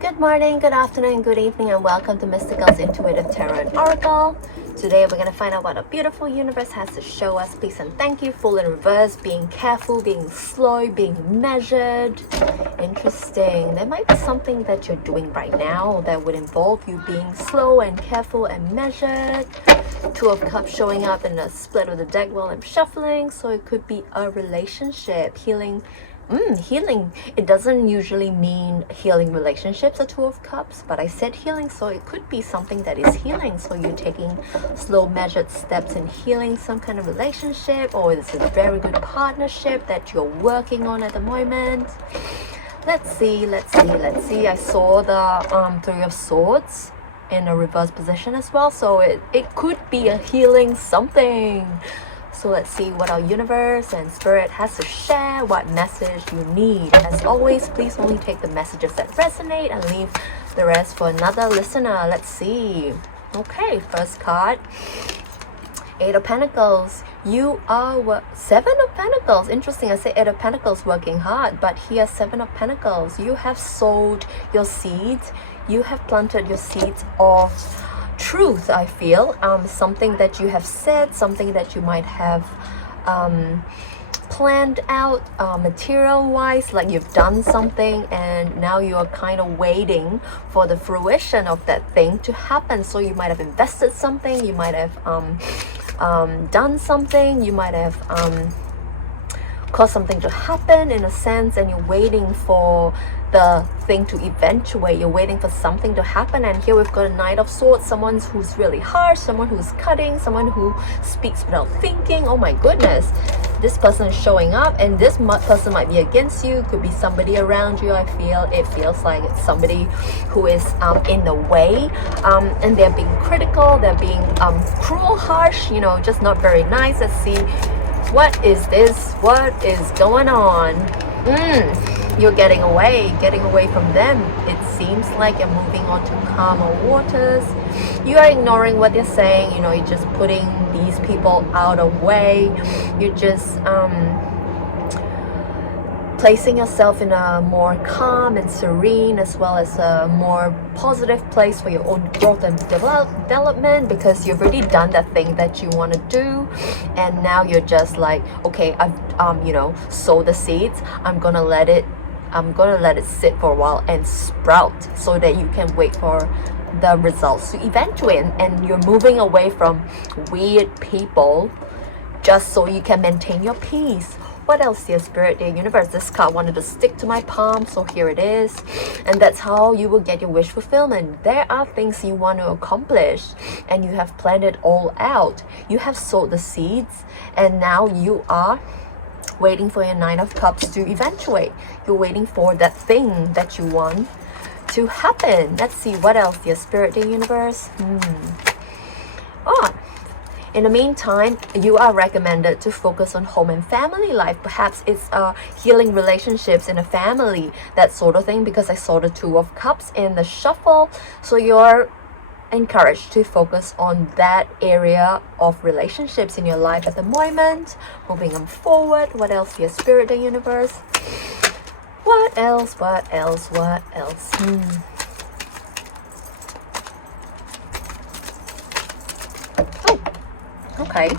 Good morning, good afternoon, good evening, and welcome to Mystigal's Intuitive Tarot and Oracle. Today we're going to find out what a beautiful universe has to show us. Please and thank you. Full in reverse, being careful, being slow, being measured. Interesting. There might be something that you're doing right now that would involve you being slow and careful and measured. Two of Cups showing up in a split of the deck while I'm shuffling. So it could be a relationship, healing. Healing. It doesn't usually mean healing relationships, a Two of Cups, but I said healing, so it could be something that is healing. So you're taking slow, measured steps in healing some kind of relationship, or it's a very good partnership that you're working on at the moment. Let's see. I saw the Three of Swords in a reverse position as well, so it could be a healing something. So let's see what our universe and spirit has to share, what message you need. As always, please only take the messages that resonate and leave the rest for another listener. Let's see. Okay, first card. Eight of Pentacles. You are Seven of Pentacles. Interesting. I say Eight of Pentacles, working hard, but here Seven of Pentacles. You have sowed your seeds. You have planted your seeds of truth. I feel something that you have said, something that you might have planned out material wise, like you've done something and now you're kind of waiting for the fruition of that thing to happen. So you might have invested something, you might have done something, you might have caused something to happen in a sense, and you're waiting for the thing to eventuate. You're waiting for something to happen, and here we've got a Knight of Swords. Someone who's really harsh, someone who's cutting, someone who speaks without thinking. Oh my goodness, this person is showing up, and this person might be against you. Could be somebody around you. I feel it feels like it's somebody who is in the way, and they're being critical, they're being cruel, harsh, you know, just not very nice. Let's see, what is this? What is going on? You're getting away from them. It seems like you're moving on to calmer waters. You are ignoring what they're saying. You know, you're just putting these people out of way. You're just placing yourself in a more calm and serene, as well as a more positive place for your own growth and development, because you've already done that thing that you want to do, and now you're just like, okay, I've you know, sow the seeds. I'm gonna let it sit for a while and sprout, so that you can wait for the results to eventuate, and you're moving away from weird people just so you can maintain your peace. What else, dear spirit, dear universe? This card wanted to stick to my palm, so here it is. And that's how you will get your wish fulfillment. There are things you want to accomplish, and you have planned it all out. You have sowed the seeds, and now you are waiting for your Nine of Cups to eventuate. You're waiting for that thing that you want to happen. Let's see, what else, dear spirit, dear universe? In the meantime, you are recommended to focus on home and family life. Perhaps it's healing relationships in a family, that sort of thing, because I saw the Two of Cups in the shuffle. So you're encouraged to focus on that area of relationships in your life at the moment. Moving on forward, what else, dear spirit, the universe? What else? Okay.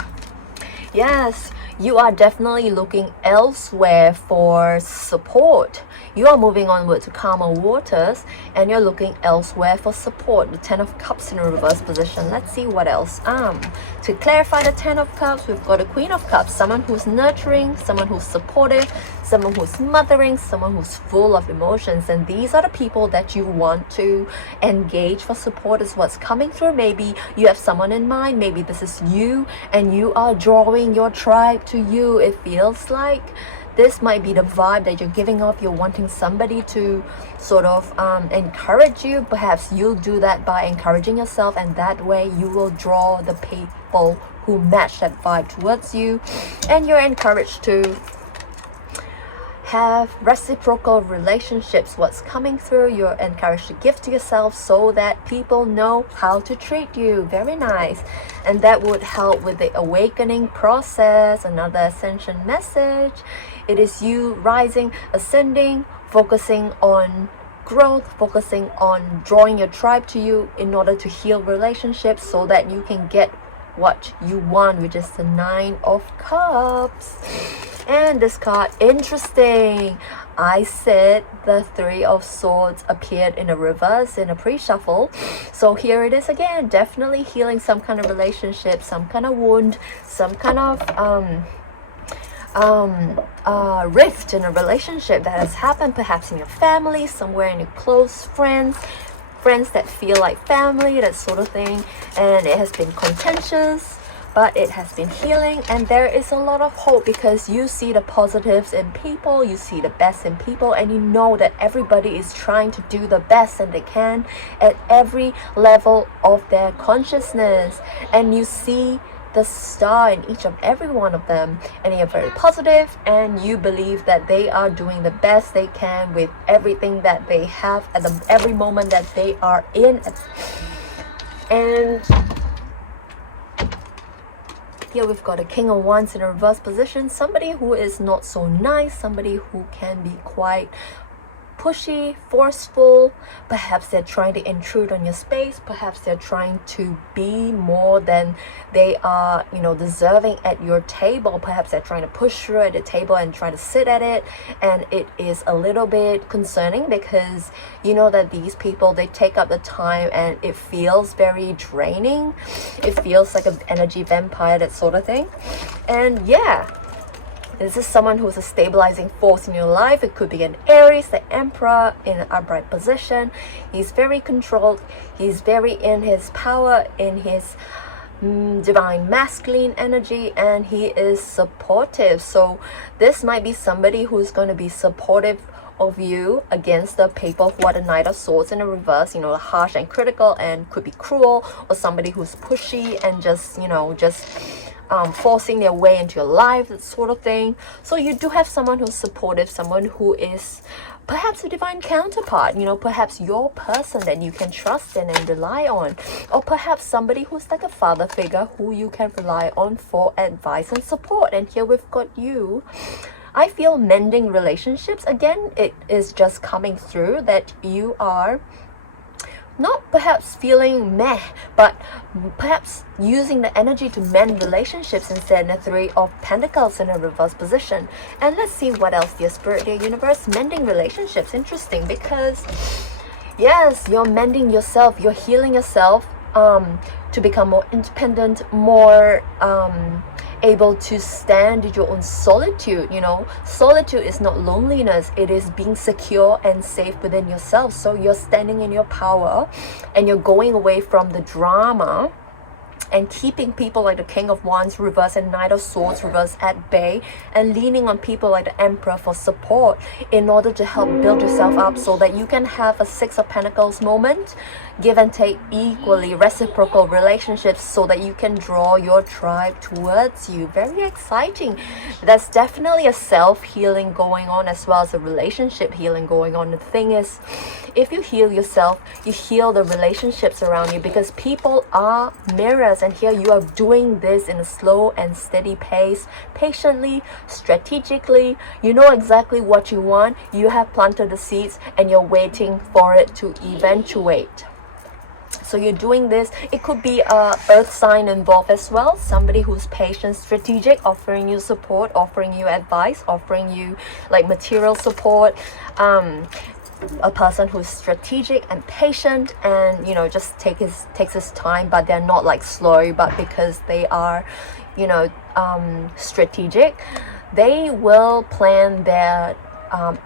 Yes, you are definitely looking elsewhere for support. You are moving onward to calmer waters, and you're looking elsewhere for support. The Ten of Cups in a reverse position. Let's see what else. To clarify the Ten of Cups, we've got a Queen of Cups. Someone who's nurturing, someone who's supportive, someone who's mothering, someone who's full of emotions. And these are the people that you want to engage for support, is what's coming through. Maybe you have someone in mind. Maybe this is you, and you are drawing your tribe to you. It feels like this might be the vibe that you're giving off. You're wanting somebody to sort of encourage you. Perhaps you'll do that by encouraging yourself, and that way you will draw the people who match that vibe towards you. And you're encouraged to have reciprocal relationships. What's coming through, you're encouraged to give to yourself so that people know how to treat you. Very nice. And that would help with the awakening process. Another Ascension message. It is you rising, ascending, focusing on growth, focusing on drawing your tribe to you in order to heal relationships so that you can get what you want, which is the 9 of Cups. And this card, interesting. I said the 3 of Swords appeared in a reverse in a pre-shuffle. So here it is again, definitely healing some kind of relationship, some kind of wound, some kind of rift in a relationship that has happened, perhaps in your family, somewhere in your close friends that feel like family, that sort of thing. And it has been contentious, but it has been healing, and there is a lot of hope because you see the positives in people, you see the best in people, and you know that everybody is trying to do the best that they can at every level of their consciousness, and you see the star in each of every one of them, and you're very positive, and you believe that they are doing the best they can with everything that they have at every moment that they are in. And here we've got a King of Wands in a reverse position, somebody who is not so nice, somebody who can be quite pushy, forceful. Perhaps they're trying to intrude on your space, perhaps they're trying to be more than they are, deserving at your table. Perhaps they're trying to push through at the table and try to sit at it, and it is a little bit concerning because you know that these people, they take up the time and it feels very draining. It feels like an energy vampire, that sort of thing. And yeah, this is someone who's a stabilizing force in your life. It could be an Aries, the Emperor in an upright position. He's very controlled. He's very in his power, in his divine masculine energy, and he is supportive. So this might be somebody who's going to be supportive of you against the people who are the Knight of Swords in the reverse, harsh and critical and could be cruel, or somebody who's pushy and just forcing their way into your life, that sort of thing. So you do have someone who's supportive, someone who is perhaps a divine counterpart, perhaps your person that you can trust in and rely on, or perhaps somebody who's like a father figure who you can rely on for advice and support. And here we've got you. I feel mending relationships. Again, it is just coming through that you are not perhaps feeling meh, but perhaps using the energy to mend relationships instead. The 3 of Pentacles in a reverse position. And let's see what else, dear Spirit, dear Universe. Mending relationships, interesting, because yes, you're mending yourself, you're healing yourself to become more independent, more able to stand in your own solitude. Solitude is not loneliness, it is being secure and safe within yourself. So you're standing in your power and you're going away from the drama and keeping people like the King of Wands reverse and Knight of Swords reverse at bay, and leaning on people like the Emperor for support in order to help build yourself up so that you can have a 6 of Pentacles moment, give and take equally, reciprocal relationships so that you can draw your tribe towards you. Very exciting. There's definitely a self-healing going on as well as a relationship healing going on. The thing is, if you heal yourself, you heal the relationships around you, because people are mirrors, and here you are doing this in a slow and steady pace, patiently, strategically. You know exactly what you want, you have planted the seeds, and you're waiting for it to eventuate. So you're doing this. It could be a earth sign involved as well, somebody who's patient, strategic, offering you support, offering you advice, offering you like material support. A person who's strategic and patient, and just takes his time, but they're not like slow, but because they are strategic, they will plan their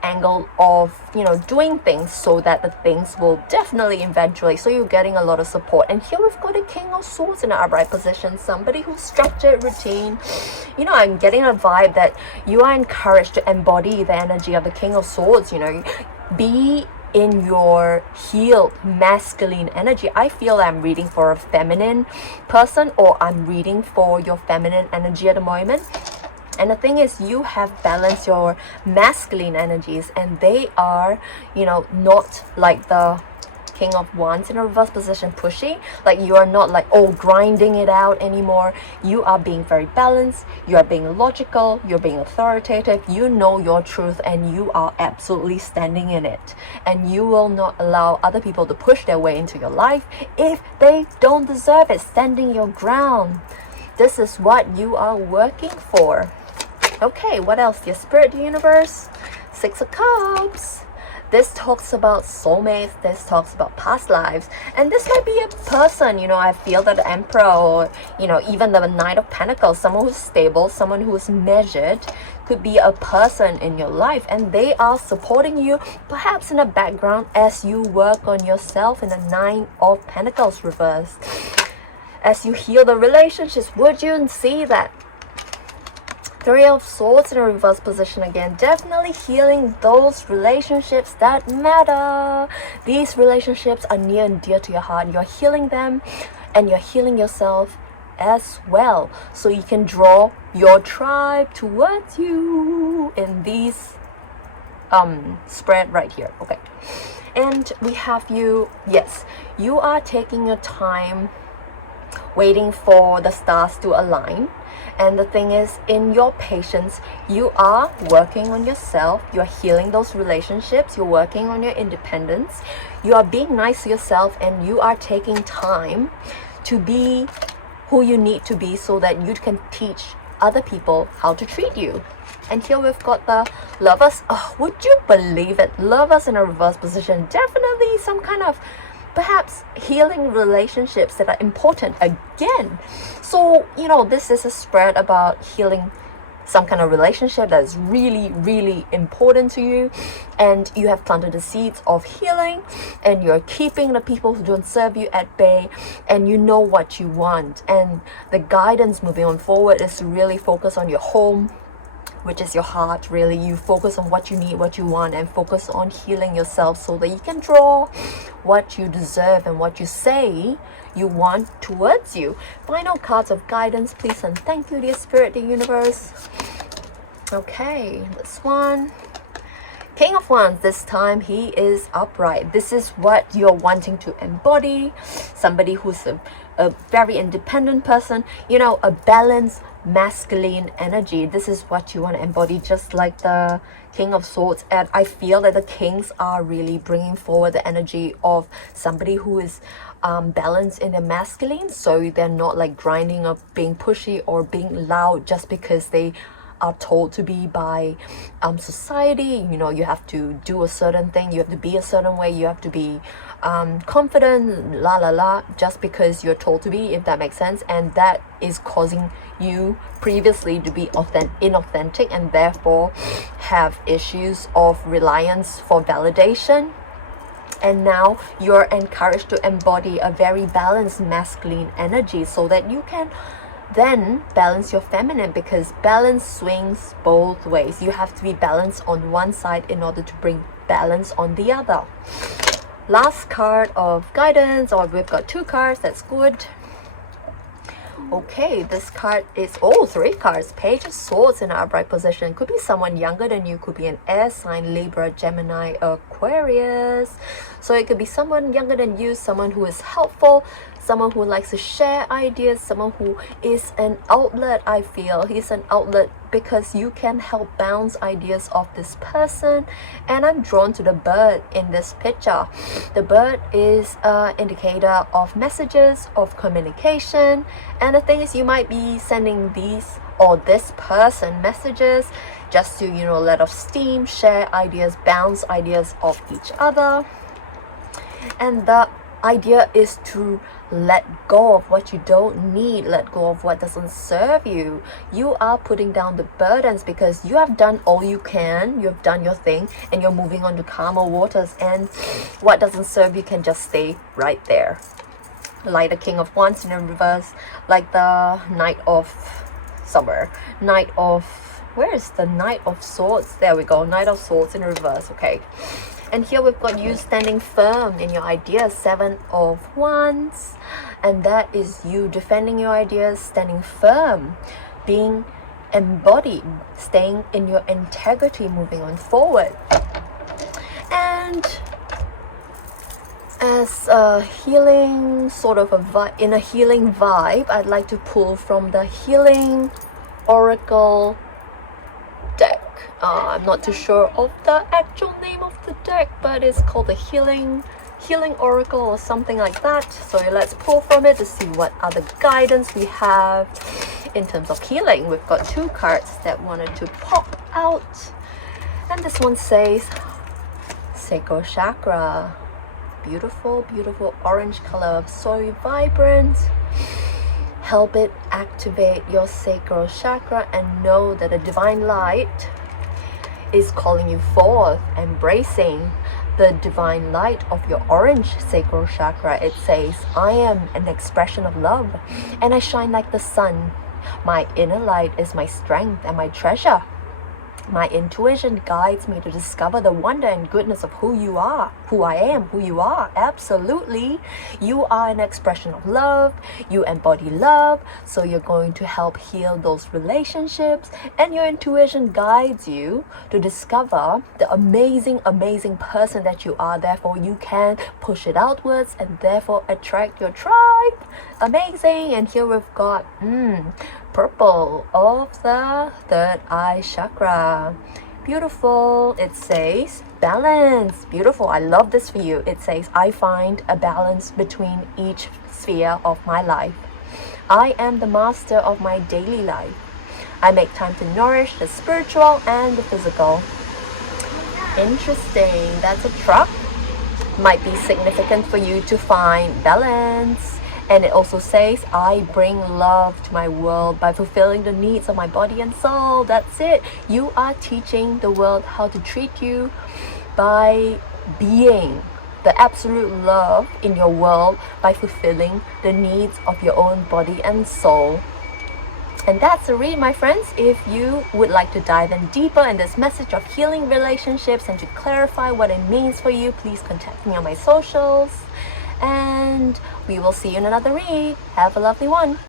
angle of doing things so that the things will definitely eventually. So you're getting a lot of support. And here we've got a King of Swords in an upright position, somebody who's structured, routine. I'm getting a vibe that you are encouraged to embody the energy of the King of Swords. Be in your healed masculine energy. I feel I'm reading for a feminine person, or I'm reading for your feminine energy at the moment. And the thing is, you have balanced your masculine energies, and they are, not like the King of Wands in a reverse position, pushy. Like you are not like, oh, grinding it out anymore. You are being very balanced. You are being logical. You're being authoritative. You know your truth and you are absolutely standing in it. And you will not allow other people to push their way into your life if they don't deserve it. Standing your ground. This is what you are working for. Okay, what else? Dear Spirit, the Universe. Six of Cups. This talks about soulmates. This talks about past lives. And this might be a person, you know, I feel that the Emperor or, you know, even the Knight of Pentacles, someone who's stable, someone who's measured, could be a person in your life. And they are supporting you, perhaps in the background, as you work on yourself in the Nine of Pentacles reverse. As you heal the relationships, would you see that? Three of Swords in a reverse position again. Definitely healing those relationships that matter. These relationships are near and dear to your heart. You're healing them and you're healing yourself as well. So you can draw your tribe towards you in these spread right here. Okay. And we have you, yes, you are taking your time waiting for the stars to align. And the thing is, in your patience, you are working on yourself. You're healing those relationships. You're working on your independence. You are being nice to yourself and you are taking time to be who you need to be so that you can teach other people how to treat you. And here we've got the Lovers. Oh, would you believe it? Lovers in a reverse position. Definitely some kind of perhaps healing relationships that are important again. So, you know, this is a spread about healing some kind of relationship that is really, really important to you. And you have planted the seeds of healing and you're keeping the people who don't serve you at bay and you know what you want. And the guidance moving on forward is to really focus on your home, which is your heart. Really, you focus on what you need, what you want, and focus on healing yourself so that you can draw what you deserve and what you say you want towards you. Final cards of guidance, please and thank you, dear Spirit, the Universe. Okay, this one. King of Wands, this time he is upright. This is what you're wanting to embody. Somebody who's a very independent person, you know, a balanced masculine energy. This is what you want to embody, just like the King of Swords. And I feel that the kings are really bringing forward the energy of somebody who is balanced in their masculine, so they're not like grinding up, being pushy or being loud just because they are told to be by society. You know, you have to do a certain thing, you have to be a certain way, you have to be confident, la la la, just because you're told to be, if that makes sense. And that is causing you previously to be inauthentic and therefore have issues of reliance for validation. And now you're encouraged to embody a very balanced masculine energy so that you can then balance your feminine, because balance swings both ways. You have to be balanced on one side in order to bring balance on the other. Last card of guidance, or we've got two cards, that's good. Okay, this card is, three cards. Page of Swords in an upright position. Could be someone younger than you, could be an air sign, Libra, Gemini, Aquarius. So it could be someone younger than you, someone who is helpful, someone who likes to share ideas, someone who is an outlet. I feel he's an outlet because you can help bounce ideas off this person. And I'm drawn to the bird in this picture. The bird is an indicator of messages, of communication. And the thing is, you might be sending these or this person messages just to, you know, let off steam, share ideas, bounce ideas off each other. And the idea is to let go of what you don't need, let go of what doesn't serve you. You are putting down the burdens because you have done all you can, you've done your thing, and you're moving on to calmer waters, and what doesn't serve you can just stay right there. Like the King of Wands in the reverse, like the Knight of somewhere, Knight of, where is the Knight of Swords? There we go, Knight of Swords in reverse. Okay. And here we've got you standing firm in your ideas, Seven of Wands. And that is you defending your ideas, standing firm, being embodied, staying in your integrity, moving on forward. And As a healing sort of in a healing vibe, I'd like to pull from the Healing Oracle deck. I'm not too sure of the actual name of the deck, but it's called the Healing Oracle or something like that. So let's pull from it to see what other guidance we have in terms of healing. We've got 2 cards that wanted to pop out, and this one says Sacral Chakra. Beautiful, beautiful orange color, so vibrant. Help it activate your sacral chakra and know that a divine light is calling you forth, embracing the divine light of your orange sacral chakra. It says, I am an expression of love and I shine like the sun. My inner light is my strength and my treasure. My intuition guides me to discover the wonder and goodness of who you are, who I am, who you are. Absolutely. You are an expression of love. You embody love. So you're going to help heal those relationships. And your intuition guides you to discover the amazing, amazing person that you are. Therefore, you can push it outwards and therefore attract your tribe. Amazing. And here we've got purple of the third eye chakra. Beautiful. It says balance. Beautiful. I love this for you. It says, I find a balance between each sphere of my life. I am the master of my daily life. I make time to nourish the spiritual and the physical. Interesting. That's a truck. Might be significant for you to find balance. And it also says, I bring love to my world by fulfilling the needs of my body and soul. That's it. You are teaching the world how to treat you by being the absolute love in your world by fulfilling the needs of your own body and soul. And that's a read, my friends. If you would like to dive in deeper in this message of healing relationships and to clarify what it means for you, please contact me on my socials. And we will see you in another read. Have a lovely one.